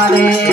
Hare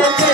Thank you.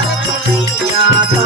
Maria